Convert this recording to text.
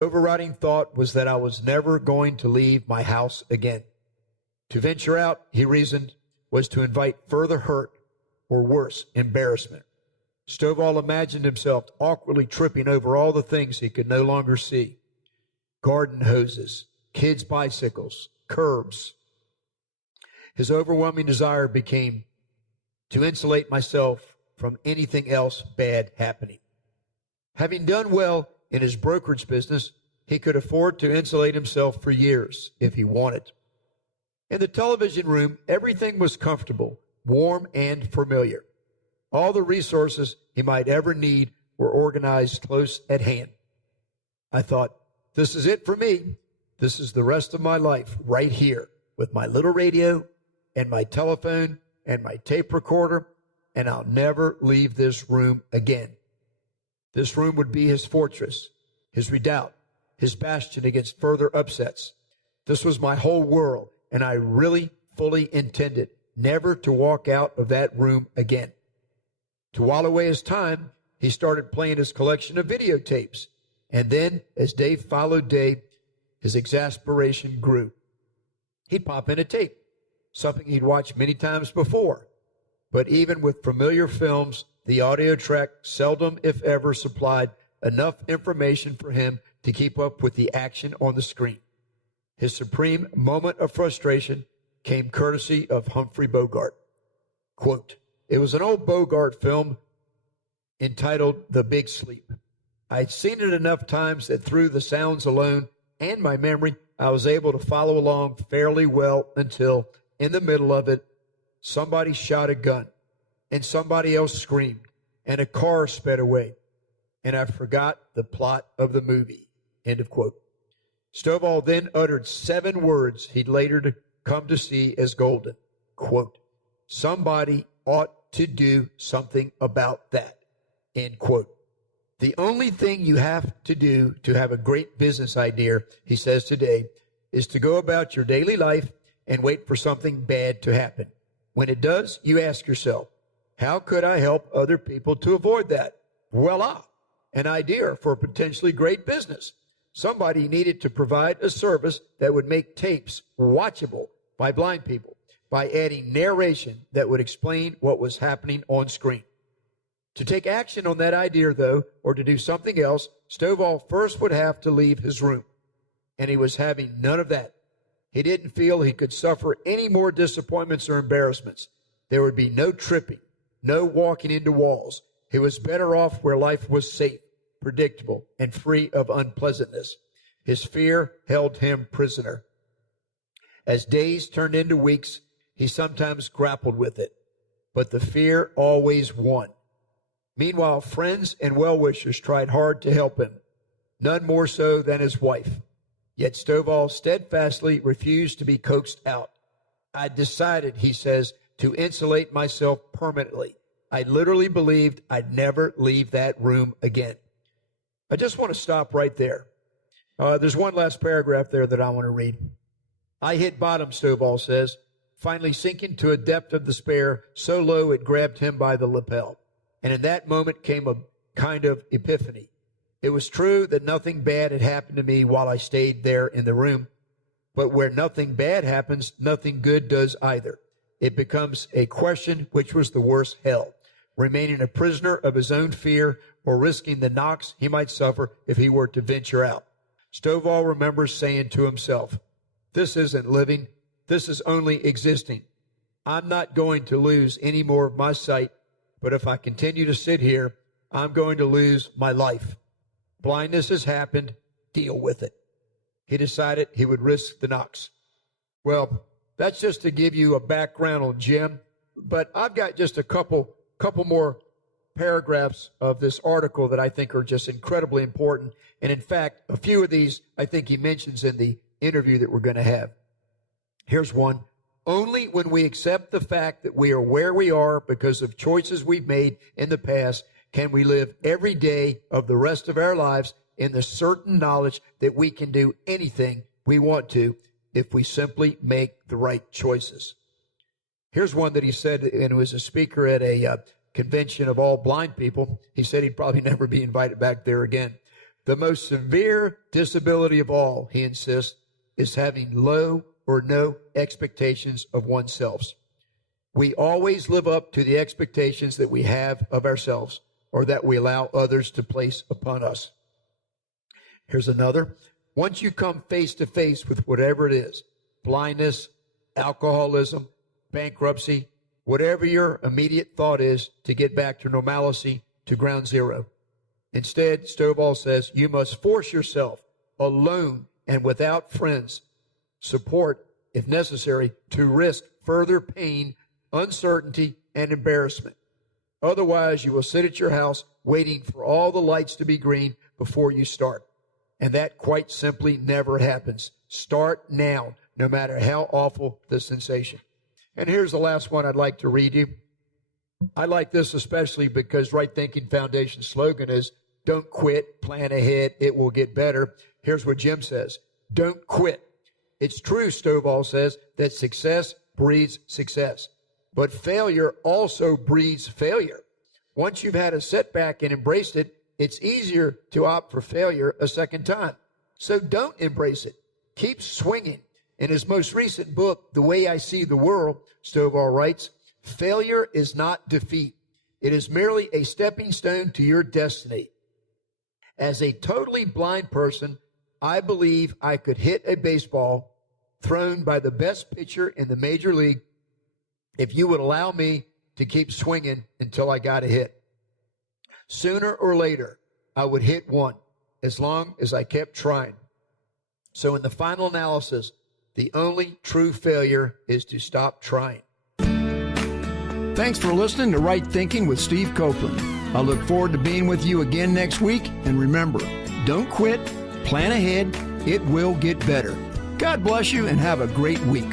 Overriding thought was that I was never going to leave my house again. To venture out, he reasoned, was to invite further hurt or worse, embarrassment. Stovall imagined himself awkwardly tripping over all the things he could no longer see. Garden hoses, kids' bicycles, curbs. His overwhelming desire became to insulate myself from anything else bad happening. Having done well in his brokerage business, he could afford to insulate himself for years if he wanted. In the television room, everything was comfortable, warm, and familiar. All the resources he might ever need were organized close at hand. I thought, this is it for me. This is the rest of my life right here with my little radio and my telephone and my tape recorder, and I'll never leave this room again. This room would be his fortress, his redoubt, his bastion against further upsets. This was my whole world, and I really fully intended never to walk out of that room again. To while away his time, he started playing his collection of videotapes. And then, as day followed day, his exasperation grew. He'd pop in a tape, something he'd watched many times before. But even with familiar films, the audio track seldom, if ever, supplied enough information for him to keep up with the action on the screen. His supreme moment of frustration came courtesy of Humphrey Bogart. Quote, it was an old Bogart film entitled The Big Sleep. I'd seen it enough times that through the sounds alone and my memory, I was able to follow along fairly well until, in the middle of it, somebody shot a gun and somebody else screamed and a car sped away and I forgot the plot of the movie. End of quote. Stovall then uttered 7 words he'd later come to see as golden. Quote, somebody ought to do something about that. End quote. The only thing you have to do to have a great business idea, he says today, is to go about your daily life and wait for something bad to happen. When it does, you ask yourself, how could I help other people to avoid that? Voila, an idea for a potentially great business. Somebody needed to provide a service that would make tapes watchable by blind people by adding narration that would explain what was happening on screen. To take action on that idea, though, or to do something else, Stovall first would have to leave his room. And he was having none of that. He didn't feel he could suffer any more disappointments or embarrassments. There would be no tripping, no walking into walls. He was better off where life was safe, predictable, and free of unpleasantness. His fear held him prisoner. As days turned into weeks, he sometimes grappled with it, but the fear always won. Meanwhile, friends and well-wishers tried hard to help him, none more so than his wife. Yet Stovall steadfastly refused to be coaxed out. I decided, he says, to insulate myself permanently. I literally believed I'd never leave that room again. I just want to stop right there. There's one last paragraph there that I want to read. I hit bottom, Stovall says, finally sinking to a depth of despair so low it grabbed him by the lapel. And in that moment came a kind of epiphany. It was true that nothing bad had happened to me while I stayed there in the room. But where nothing bad happens, nothing good does either. It becomes a question which was the worse hell, remaining a prisoner of his own fear or risking the knocks he might suffer if he were to venture out. Stovall remembers saying to himself, this isn't living, this is only existing. I'm not going to lose any more of my sight, but if I continue to sit here, I'm going to lose my life. Blindness has happened, deal with it. He decided he would risk the knocks. Well, that's just to give you a background on Jim, but I've got just a couple more paragraphs of this article that I think are just incredibly important. And in fact, a few of these I think he mentions in the interview that we're going to have. Here's one. Only when we accept the fact that we are where we are because of choices we've made in the past can we live every day of the rest of our lives in the certain knowledge that we can do anything we want to if we simply make the right choices. Here's one that he said, and it was a speaker at a convention of all blind people. He said he'd probably never be invited back there again. The most severe disability of all, he insists, is having low or no expectations of oneself. We always live up to the expectations that we have of ourselves or that we allow others to place upon us. Here's another. Once you come face to face with whatever it is, blindness, alcoholism, bankruptcy, whatever your immediate thought is to get back to normalcy, to ground zero. Instead, Stovall says, you must force yourself alone and without friends, support, if necessary, to risk further pain, uncertainty, and embarrassment. Otherwise, you will sit at your house waiting for all the lights to be green before you start. And that quite simply never happens. Start now, no matter how awful the sensation. And here's the last one I'd like to read you. I like this especially because Right Thinking Foundation's slogan is, don't quit, plan ahead, it will get better. Here's what Jim says. Don't quit. It's true, Stovall says, that success breeds success. But failure also breeds failure. Once you've had a setback and embraced it, it's easier to opt for failure a second time. So don't embrace it. Keep swinging. In his most recent book, The Way I See the World, Stovall writes, failure is not defeat. It is merely a stepping stone to your destiny. As a totally blind person, I believe I could hit a baseball thrown by the best pitcher in the major league if you would allow me to keep swinging until I got a hit. Sooner or later, I would hit one as long as I kept trying. So in the final analysis, the only true failure is to stop trying. Thanks for listening to Right Thinking with Steve Copeland. I look forward to being with you again next week. And remember, don't quit, plan ahead, it will get better. God bless you and have a great week.